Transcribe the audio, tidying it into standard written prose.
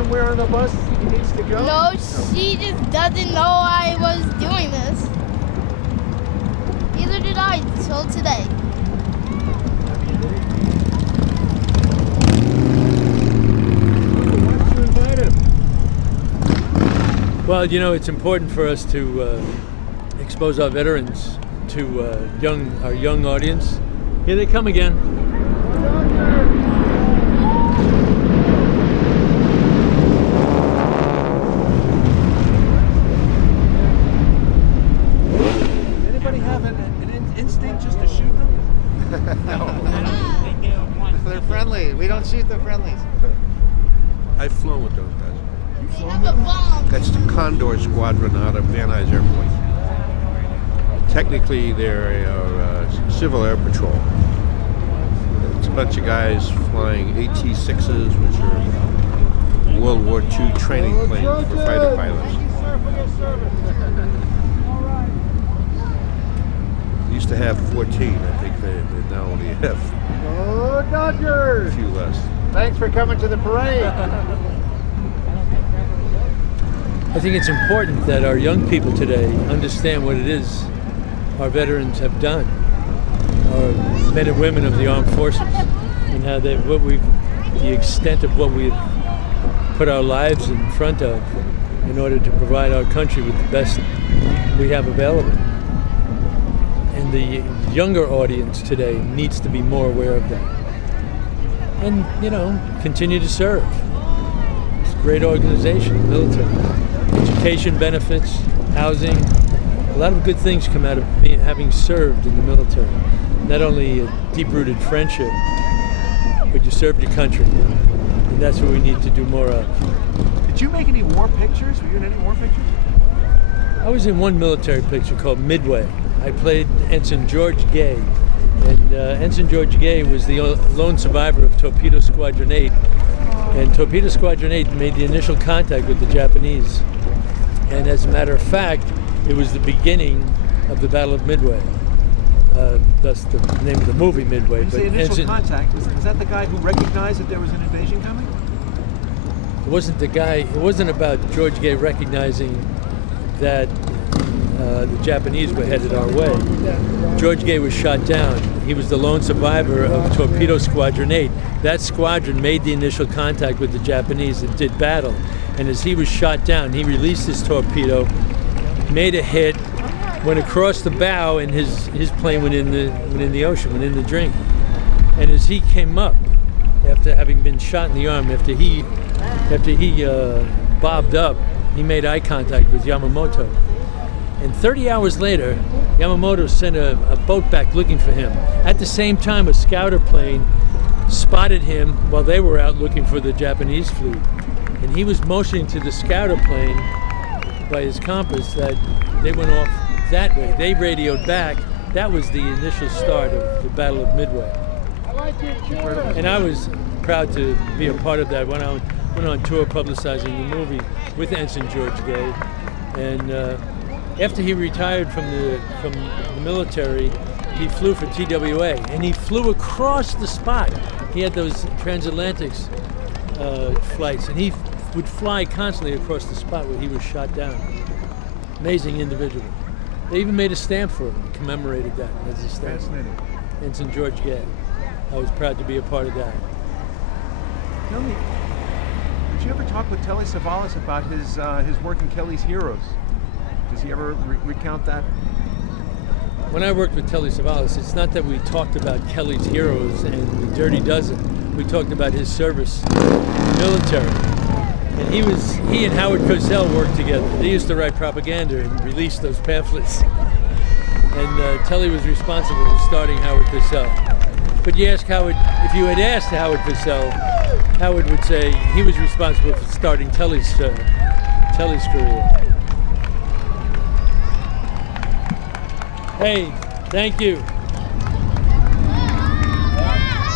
somewhere on the bus he needs to go? No, she just doesn't know I was doing this. Neither did I till today. Why did you invite him? Well, you know, it's important for us to expose our veterans to our young audience. Here they come again. Anybody have an instinct just to shoot them? No. They're friendly. We don't shoot the friendlies. I've flown with those guys. They have a bomb. That's the Condor Squadron out of Van Nuys Airport. Technically, they're a civil air patrol. It's a bunch of guys flying AT-6s, which are World War II training planes for fighter pilots. They used to have 14. I think they now only have Go Dodgers! a few less. Thanks for coming to the parade. I think it's important that our young people today understand what it is our veterans have done, our men and women of the armed forces, and how the extent of what we've put our lives in front of in order to provide our country with the best we have available. And the younger audience today needs to be more aware of that. And, you know, continue to serve. It's a great organization, the military. Education benefits, housing, a lot of good things come out of having served in the military. Not only a deep-rooted friendship, but you served your country. And that's what we need to do more of. Did you make any war pictures? Were you in any war pictures? I was in one military picture called Midway. I played Ensign George Gay. And Ensign George Gay was the lone survivor of Torpedo Squadron 8. And Torpedo Squadron 8 made the initial contact with the Japanese. And as a matter of fact, it was the beginning of the Battle of Midway. That's the name of the movie, Midway. When you say initial contact, was that the guy who recognized that there was an invasion coming? It wasn't about George Gay recognizing that the Japanese were headed our way. George Gay was shot down. He was the lone survivor of Torpedo Squadron 8. That squadron made the initial contact with the Japanese and did battle. And as he was shot down, he released his torpedo, made a hit, went across the bow, and his plane went in the ocean, went in the drink. And as he came up, after having been shot in the arm, after he bobbed up, he made eye contact with Yamamoto. And 30 hours later, Yamamoto sent a boat back looking for him. At the same time, a scouter plane spotted him while they were out looking for the Japanese fleet. And he was motioning to the scouter plane by his compass that they went off that way. They radioed back. That was the initial start of the Battle of Midway. And I was proud to be a part of that. When I went on tour publicizing the movie with Ensign George Gay. And after he retired from the military, he flew for TWA, and he flew across the spot. He had those transatlantic flights, and he would fly constantly across the spot where he was shot down. Amazing individual. They even made a stamp for him, commemorated that as a stamp. Fascinating. Ensign George Gay. I was proud to be a part of that. Tell me, did you ever talk with Telly Savalas about his work in Kelly's Heroes? Does he ever recount that? When I worked with Telly Savalas, it's not that we talked about Kelly's Heroes and the Dirty Dozen. We talked about his service in the military. And he and Howard Cosell worked together. They used to write propaganda and release those pamphlets. And Telly was responsible for starting Howard Cosell. But you ask Howard, if you had asked Howard Cosell, Howard would say he was responsible for starting Telly's career. Hey, thank you.